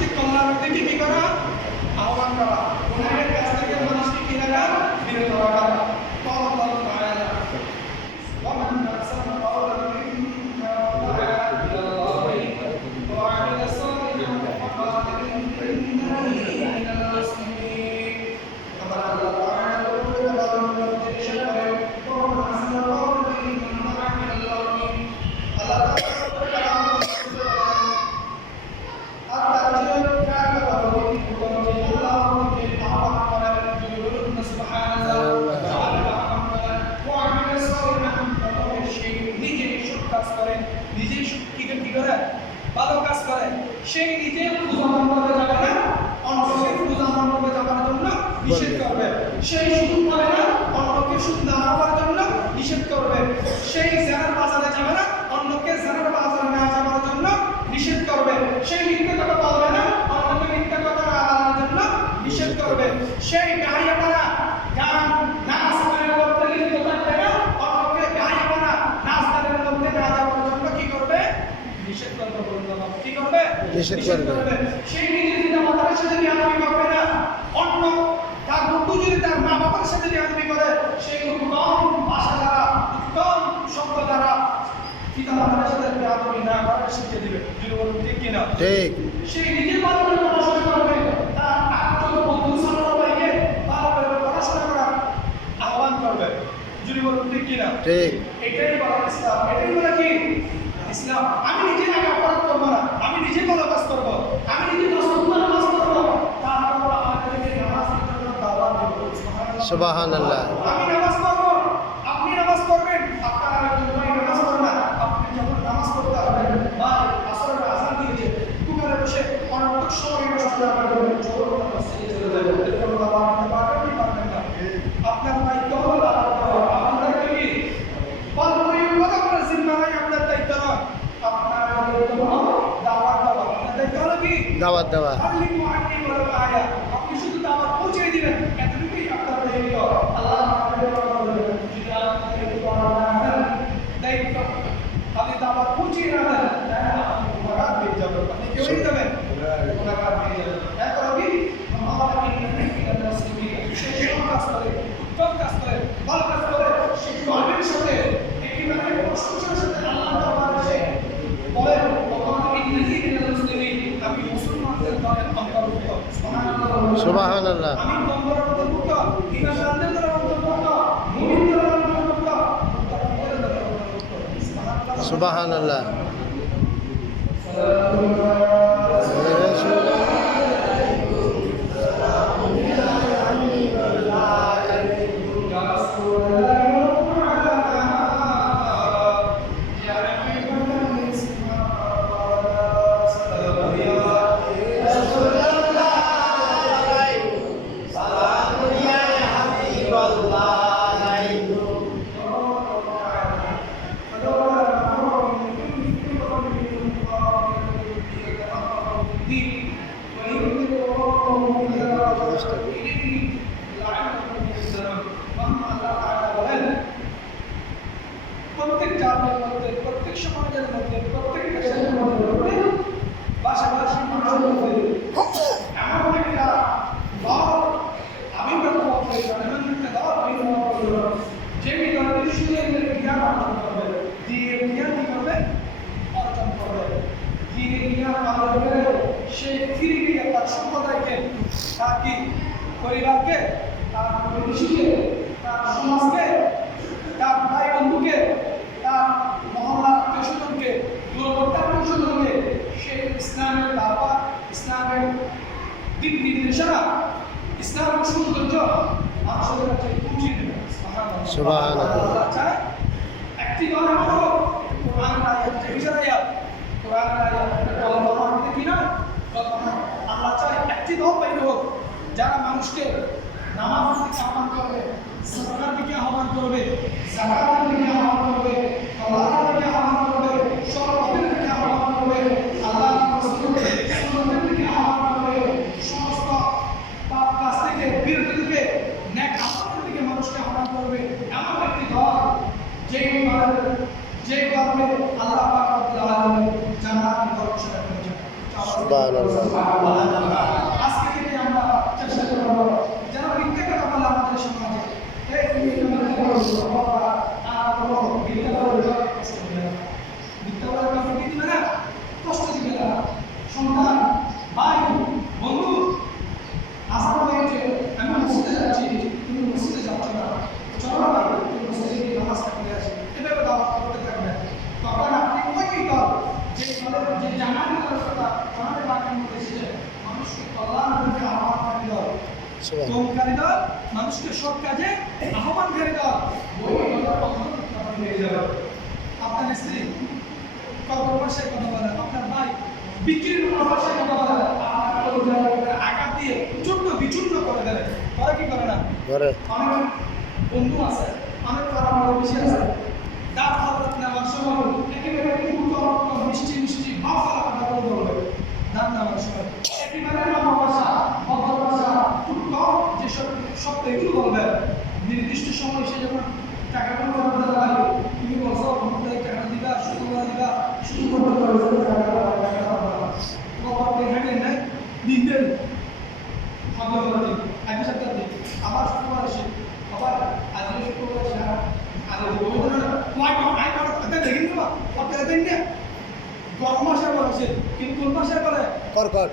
মানুষকে কল্যাণের দিকে কি করা, আহ্বান করা, গুনাহের কাছ থেকে মানুষকে কি রাখা, বিরত রাখা। আল্লাহ তাআলা ومن أحسن قولا ممن دعا إلى الله وعمل صالحا وقال إنني من المسلمين. كما الله تعالى ومن أحسن قولا ممن دعا إلى الله. الله ভালো কাজ করে, সেই নিজে পূজামান করবে যাবে না, অন্যকে পূজামান করবে যাবার জন্য নিষেধ করবে। সেই সুদ পাবে না, অন্যকে সুদ না হওয়ার জন্য নিষেধ করবে। সেই জেনার বাজারে যাবে না, অন্যকে জেনার বাজারে না যাওয়ার জন্য নিষেধ করবে। সেই মিথ্যা কথা বলবে না, অন্যকে মিথ্যা কথা না বলার জন্য নিষেধ করবে। সেই গায়িকারা গান নাচ গানের মধ্যে লিপ্ত থাকবে না, অন্যকে গায়িকারা নাচ গানের মধ্যে না যাওয়ার জন্য কি করবে, নিষেধ করবে। কি করবে, নিষেধ করবে। সেই নিজে পিতা মাতার সাথে বিয়াদবি করবে না, অন্য তার বন্ধু যদি তার মা বাবার সাথে বিয়াদবি করে, সেই উত্তম ভাষা দ্বারা, উত্তম শব্দ দ্বারা পিতা মাতার সাথে বিয়াদবি না করার শিক্ষা দিবে। যদি বলুন ঠিক কিনা? ঠিক। সেই নিজে ভালো করে পড়াশোনা করবে, তার আরেকজন বন্ধু ছাত্রবাইকে ভালো করে পড়াশোনা করার আহ্বান করবে। যদি বলুন ঠিক কিনা? ঠিক। এটাই বলা ইসলাম, এটাই বলা কি ইসলাম। আমি নিজে আগে অপরাধ করবো না, আমি নিজে ভালো কাজ করবো, আমি নিজে নামাজ পড়বো, তারপর আমাদেরকে নামাজের জন্য দাওয়াত দেব। সুবহানাল্লাহ। আমি নামাজ পড়বো, আপনি নামাজ পড়বেন, আপনার আরেকজন ভাই নামাজ পড়বে না। আপনি যখন নামাজ পড়তে হবে, ভাই আসরের আযান দিয়েছে, কুমারে বসে অনন্তক সময় নষ্ট না করবেন, জোর করে মসজিদে চলে যাবেন। এটা আল্লাহ পাকের কি পারবেন না। আপনার দায়িত্ব হলো আপনার কি বলবই কথা করে জিম্মা নাই, আপনার দায়িত্ব না। আপনার দায়িত্ব হলো দাওয়াত দেওয়া। আপনার দায়িত্ব হলো কি দাওয়াত দেওয়া। আপনি শুধু দাওয়াত পৌঁছে দিবেন, এতটুকুই আপনার দায়িত্ব। আল্লাহ আপনাদের দায়িত্ব আপনি দাওয়াত পৌঁছে না দেন, আপনি গুনাহগার হয়ে যাবেন। আপনি কি হয়ে যাবেন? গুনাহগার হয়ে যাবেন। এখন কি সেই কাজ করে, উত্তম কাজ করে, ভালো কাজ করে, সেই কর্মের সাথে একেবারে প্রশংসার সাথে আল্লাহ তাআলা সে বলেন, আমি মুসলমানদের দলের অন্তর্ভুক্ত। সুবহানাল্লাহ। আমি কম্বরের অন্তর্ভুক্ত, ইমানদারদের দলের অন্তর্ভুক্ত, মুমিনদের দলের অন্তর্ভুক্ত, মুত্তাকিদের দলের অন্তর্ভুক্ত। সুবহানাল্লাহ। প্রত্যেক জাতির মধ্যে, প্রত্যেক সমাজের মধ্যে, প্রত্যেক দেশের মধ্যে, ভাষাভাষী মানুষের মধ্যে এমন একটা দল আবির্ভাব হবে, এমন একটা দল আবির্ভাব হবে, যে দলের সুযোগের জ্ঞান অর্জন করবে, দিনের জ্ঞান কি করবে, অর্জন করবে। দিনের জ্ঞান অর্জন করে সে ফিরে গিয়ে তার সম্প্রদায়কে, তার কি পরিবারকে, তার প্রতিবেশীকে, তার সমাজকে, তার ভাই বন্ধুকে, তার মহল্লার আত্মীয়স্বজনকে, দূরবর্তী আত্মীয়স্বজনকে সে ইসলামের দাওয়াত, ইসলামের দিক নির্দেশনা, ইসলামের সৌন্দর্য মানুষের কাছে পৌঁছে দেবে। সুবহানাল্লাহ। চায় একটি দলের মতো কোরআনের আয়াত, হাদিসের আয়াত, কোরআনের আয়াত কল্পনা কি না, কল্পনা। আল্লাহ চায় একটি দল বাইর হোক, যারা মানুষকে নামাজের দিকে আহ্বান করবে, সালাতের দিকে আহ্বান করবে, যাকাতের দিকে আহ্বান করবে, আল্লাহর দিকে আহ্বান করবে, সৎপথের দিকে আহ্বান করবে, আল্লাহর রাসূলের সুন্নাতের দিকে আহ্বান করবে, সমস্ত পাপ কাজ থেকে বিরত থেকে নেক আমলের দিকে মানুষকে আহ্বান করবে। এমন একটি দল যেই দলকে আল্লাহ পাক রব্বুল আলামিন জান্নাতে ঘোষণা করেছেন। সুবহানাল্লাহ। আজকে থেকে আমরা চেষ্টা করব যেন মিথ্যা কথা বলে আমাদের সমাজে এই তুমি কষ্ট দিবে না সন্তান ভাই বন্ধু আসার হয়েছে আমি মসজিদে যাচ্ছি তুমি মসজিদে যাচ্ছ না চলো ভাই তুমি মসজিদে গিয়ে নামাজটা করে আসি এভাবে দাওয়াত করতে থাকবেন তখন আপনি ওই দল যে দলের যে জানানি দলের কথা আমাদের বাক্যের মধ্যে এসেছে মানুষকে কল্যাণ করতে আহ্বানকারী দল কর্মকারী দল মানুষকে সৎ কাজে আহ্বানকারী দল ওই দলের কখনো হয়ে যাবে আপনার স্ত্রী কর্ম ভাষায় কথা বলে আপনার ভাই বিক্রির ভাষায় কথা বলে আপনার আঘাত দিয়ে চূর্ণ বিচূর্ণ করে দেবে তারা কি করে না অনেক বন্ধু আছে অনেক খারাপ বেশি আছে দাঁত হাত নেওয়ার সময় একেবারে মিষ্টি মিষ্টি ভাষা কথা বলবে দাঁত নেওয়ার সময় একেবারে নরম ভাষা ভদ্র ভাষা খুব কম যেসব সব এগুলো বলবে নির্দিষ্ট সময় সে যখন টাকা করতে লাগে তুমি বলছো টাকা দিবা শুধু দিবা শুধু করতে পারবে দিন দিন আগে সপ্তাহ দিন আবার শুক্রবার আসে আবার আজকে শুক্রবার আসে দেখেন গরম ভাষায় বলেছে কিন্তু কোন ভাষায় বলে কর্কট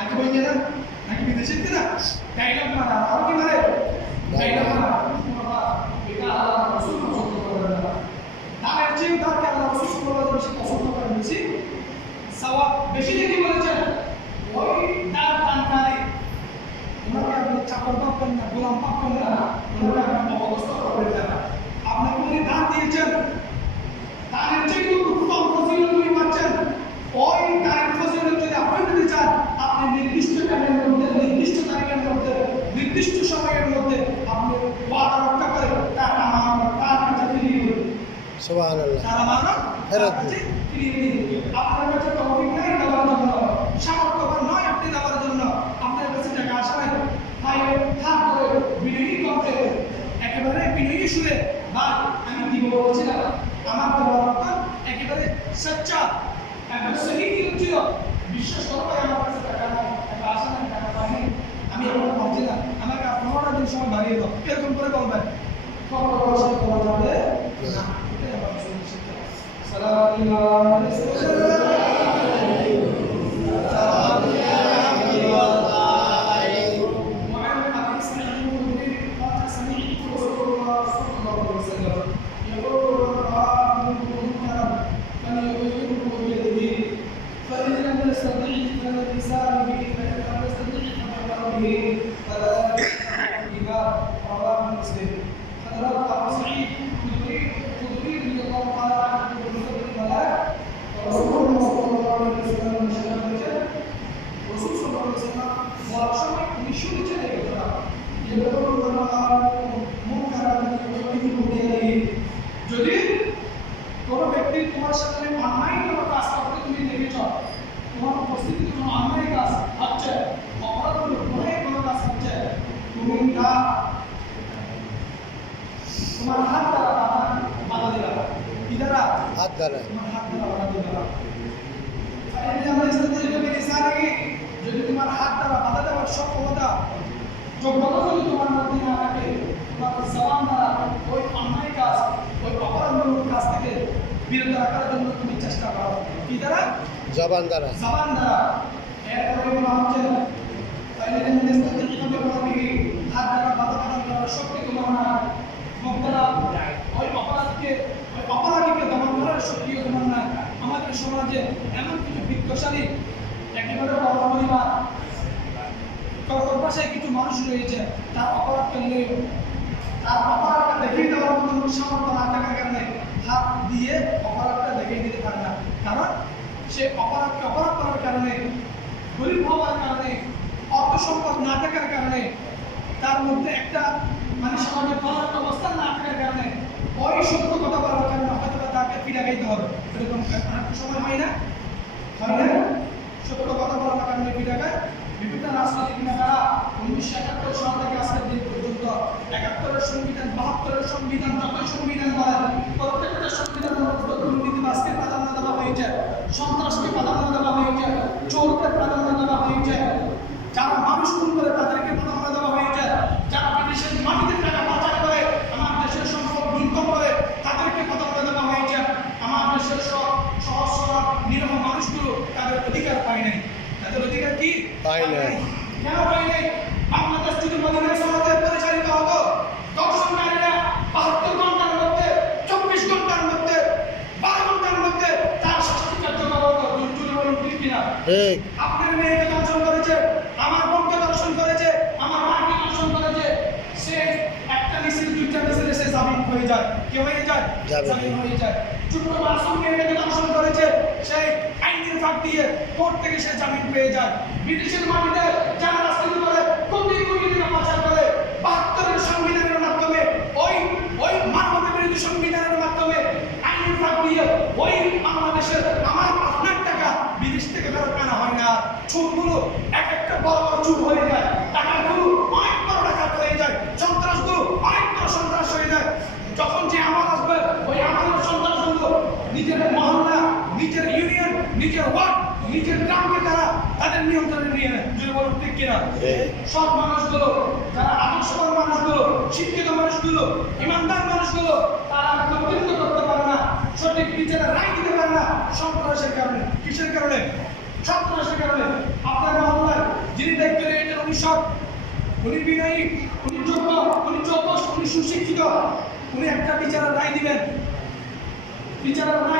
আগে বই না নাকি বিদেশে না ডাইলগ মারা আর কি মারে ডাইলগ মারা এটা আল্লাহ রাসূল পছন্দ করে না তার চেয়ে তাকে আল্লাহ রাসূল বেশি পছন্দ করেন বেশি সওয়াব বেশি দেখি বলেছেন ওই তার দানকারী ওনাকে আপনি চাকর পাবেন না গোলাম পাবেন না ওনাকে আপনি অবস্থা করবেন না আপনাকে উনি দান দিয়েছেন দানের চেয়ে উত্তম ফজিলত উনি পাচ্ছেন ওই দানের ফজিলত যদি আপনি নিতে চান আপনি নির্দিষ্ট টাইমের মধ্যে নির্দিষ্ট তারিখের মধ্যে নির্দিষ্ট সময়ের মধ্যে আপনি ওয়াদা রক্ষা করে তার আমানত তার কাছে ফিরিয়ে দিন সুবহানাল্লাহ তার আমানত ফেরত দিন ফিরিয়ে দিন আপনার কাছে তৌফিক নাই দেওয়ার জন্য সামর্থ্যবান নয় আপনি দেওয়ার জন্য আপনার কাছে টাকা আসে নাই তাই হাত ধরে বিনয়ী কণ্ঠে একেবারে বিনয়ী সুরে বা আমি দিব বলছিলাম আমার দেওয়ার মতো একেবারে সচ্চা একদম সহি ছিল বিশ্বাস করো ভাই আমার কাছে টাকা নাই টাকা আসে নাই টাকা পাইনি আমি এখন পাচ্ছি না আমাকে 15 দিন সময় বাড়িয়ে দাও এরকম করে বলবেন কখনো বসে বলা যাবে না এটাই আমার শিক্ষা সালামু যদি কোনো ব্যক্তি তোমার সামনে অন্যায় কোনো কাজ করতে তুমি দেখেছ তোমার উপস্থিতি কোনো অন্যায় কাজ হচ্ছে অপরাধ কোনো কাজ হচ্ছে তুমি তা তোমার হাত দ্বারা বাধা দিলা কি দ্বারা হাত দ্বারা তোমার হাত দ্বারা বাধা দিলা যদি তোমার হাত দ্বারা বাধা দেওয়ার সক্ষমতা যোগ্যতা যদি তোমার মধ্যে না থাকে তোমার জবান দ্বারা ওই অন্যায় কাজ ওই অপরাধমূলক কাজ থেকে বিরত রাখার জন্য তুমি চেষ্টা করো কি দ্বারা জবান দ্বারা এরপরে বলা হচ্ছে হাত দ্বারা বাধা প্রদান করার শক্তি তোমার না মুখ দ্বারা ওই অপরাধীকে দমন করার শক্তিও তোমার না আমাদের সমাজে এমন কিছু বিত্তশালী একেবারে বড় পরিবার কর্কট ভাষায় কিছু মানুষ রয়েছে তার অপরাধ করলেও তার অপরাধটা দেখিয়ে দেওয়ার মতো সামর্থ্য না থাকার কারণে হাত দিয়ে অপরাধটা দেখিয়ে দিতে পারে না কারণ সে অপরাধকে অপরাধ করার কারণে গরিব হওয়ার কারণে অর্থ সম্পদ না থাকার কারণে তার মধ্যে একটা মানে সমাজে ভালো একটা অবস্থান না থাকার কারণে ওই সত্য কথা বলার কারণে হয়তো তাকে ফিরে গাইতে হবে এরকম সময় হয় না সত্য কথা বলার কারণে ফিরে গায় বিভিন্ন রাজনৈতিক নেতারা 1971 সাল থেকে আজকের দিন পর্যন্ত 71-এর সংবিধান 72-এর সংবিধান যতই সংবিধান বলেন প্রত্যেকটা সংবিধানের মধ্যে দুর্নীতি আজকে প্রাধান্য দেওয়া হয়েছে সন্ত্রাসকে প্রাধান্য দেওয়া হয়েছে, চোরকে প্রাধান্য দেওয়া হয়েছে, যারা মানুষ খুন করে তাদেরকে প্রাধান্য দেওয়া হয়েছে, যারা বিদেশের মাটিতে টাকা পাচার করে আমার দেশের সম্পদ লুণ্ঠন করে তাদেরকে প্রাধান্য দেওয়া হয়েছে। আমার দেশের সহজ সরল নিরহ মানুষগুলো তাদের অধিকার পায় নাই। তাদের অধিকার কি? পায় নাই। কেন পায় নাই? বাংলাদেশ যদি মদিনা সনদে পরিচালিত হতো, দর্শনকারীরা ৭২ ঘন্টার মধ্যে, ২৪ ঘন্টার মধ্যে, ১২ ঘন্টার মধ্যে তার শাস্তি কার্যকর হতো। জুড়ে বলুন ঠিক কিনা? ঠিক। আপনার মেয়েকে দর্শন করেছে, আমার বোনকে দর্শন করেছে, আমার মাকে দর্শন করেছে, সে একটা মিছিল, দুইটা মিছিলে সে জামিন হয়ে যায়। কি হয়ে যায়? জামিন হয়ে যায়। ছোট্ট মাসুম মেয়েকে দর্শন করেছে, সেই আইনের ফাঁক দিয়ে কোর্ট থেকে সে জামিন পেয়ে যায়। ব্রিটিশের মাটিতে যারা রাজনীতি করে, কোটি কোটি টাকা পাচার করে, ৭২-এর সংবিধানের মাধ্যমে, ওই মানবতা বিরোধী সংবিধানের মাধ্যমে আইনের ফাঁক দিয়ে ওই বাংলাদেশের আমার আপনার টাকা বিদেশ থেকে ফেরত আনা হয় না। চোরগুলো এক একটা বড় বড় চুর হয়ে যায়, টাকাগুলো অনেক বড় ডাকাত হয়ে যায়, সন্ত্রাসগুলো অনেক বড় সন্ত্রাস হয়ে যায়। যখন যে আমার আসবে, ওই আমাদের সন্ত্রাসগুলো নিজের মহল্লা, নিজের ইউনিয়ন, নিজের ওয়ার্ড, নিজের গ্রামকে তারা তাদের নিয়ন্ত্রণে নিয়ে নেয়। যদি বলুন ঠিক কিনা? সব মানুষগুলো, যারা আদর্শবান মানুষগুলো, শিক্ষিত মানুষগুলো, ইমানদার মানুষগুলো, তারা কর্তৃত্ব করতে পারে না, সঠিক বিচারের রায় দিতে পারে না। সন্ত্রাসের কারণে। কিসের কারণে? সন্ত্রাসের কারণে। আপনার মহল্লায় যিনি দায়িত্ব নিয়েছেন, উনি সব, উনি বিনয়ী, উনি যোগ্য, উনি চৌকস, উনি সুশিক্ষিত, উনি একটা বিচারের রায় দিবেন। বিচারের রায়